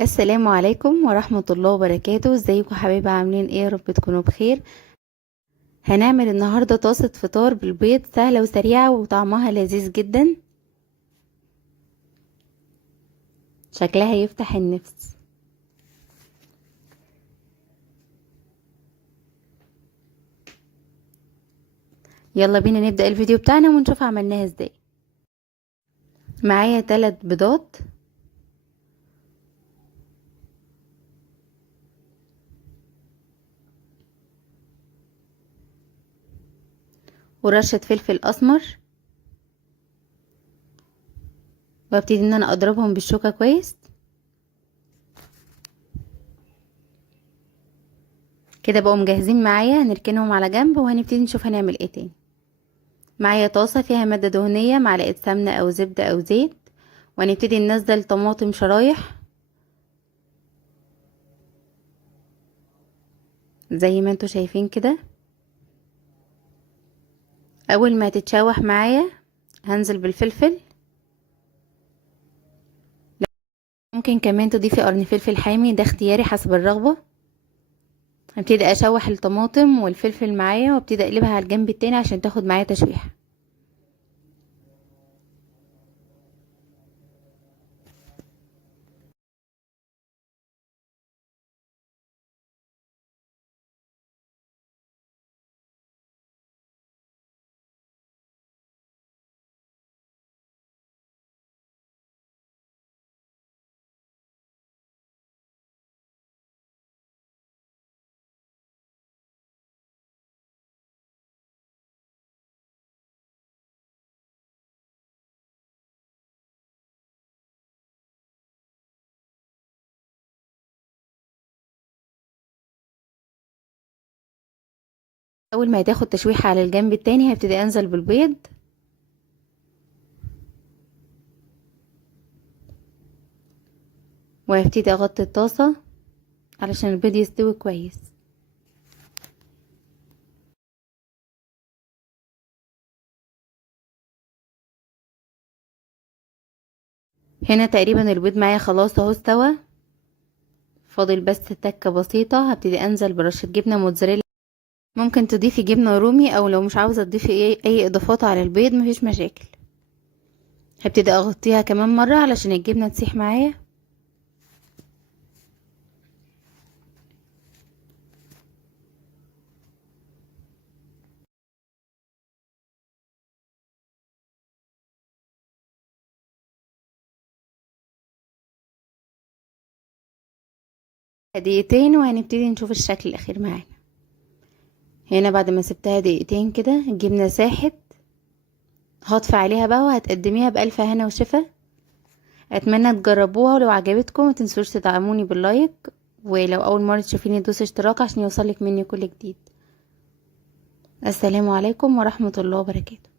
السلام عليكم ورحمة الله وبركاته. ازيكم حبايبي؟ عاملين ايه؟ يا رب تكونوا بخير. هنعمل النهاردة طاسة فطار بالبيض سهلة وسريعة وطعمها لذيذ جدا. شكلها يفتح النفس. يلا بينا نبدأ الفيديو بتاعنا ونشوف عملناها ازاي. معايا 3 بيضات، ورشة فلفل اسمر، وابتدي ان انا اضربهم بالشوكة كويس كده. بقوا مجهزين معايا، هنركنهم على جنب وهنبتدي نشوف هنعمل ايه تاني. معايا طاسة فيها مادة دهنية، معلقة سمنة او زبدة او زيت، وهنبتدي ننزل طماطم شرايح زي ما انتوا شايفين كده. اول ما تتشوح معايا هنزل بالفلفل. ممكن كمان تضيفي قرن فلفل حامي، ده اختياري حسب الرغبة. هبتدي اشوح الطماطم والفلفل معايا وابتدي اقلبها على الجنب التاني عشان تاخد معايا تشويح. اول ما تاخد تشويحة على الجنب التاني هبتدي انزل بالبيض، وهبتدي اغطي الطاسة علشان البيض يستوي كويس. هنا تقريبا البيض معايا خلاص اهو استوى، فاضل بس تكة بسيطة. هبتدي انزل برشة جبنة موتزاريلا. ممكن تضيفي جبنة رومي، او لو مش عاوزة تضيفي اي اضافات على البيض مفيش مشاكل. هبتدي اغطيها كمان مرة علشان الجبنة تسيح معايا. دقيقتين وهنبتدي نشوف الشكل الاخير معانا. هنا بعد ما سبتها دقيقتين كده الجبنة ساحت. هطفي عليها بقى وهتقدميها بألف هنا وشفا. اتمنى تجربوها، ولو عجبتكم متنسوش تدعموني باللايك، ولو اول مرة تشوفيني دوس اشتراك عشان يوصلك مني كل جديد. السلام عليكم ورحمة الله وبركاته.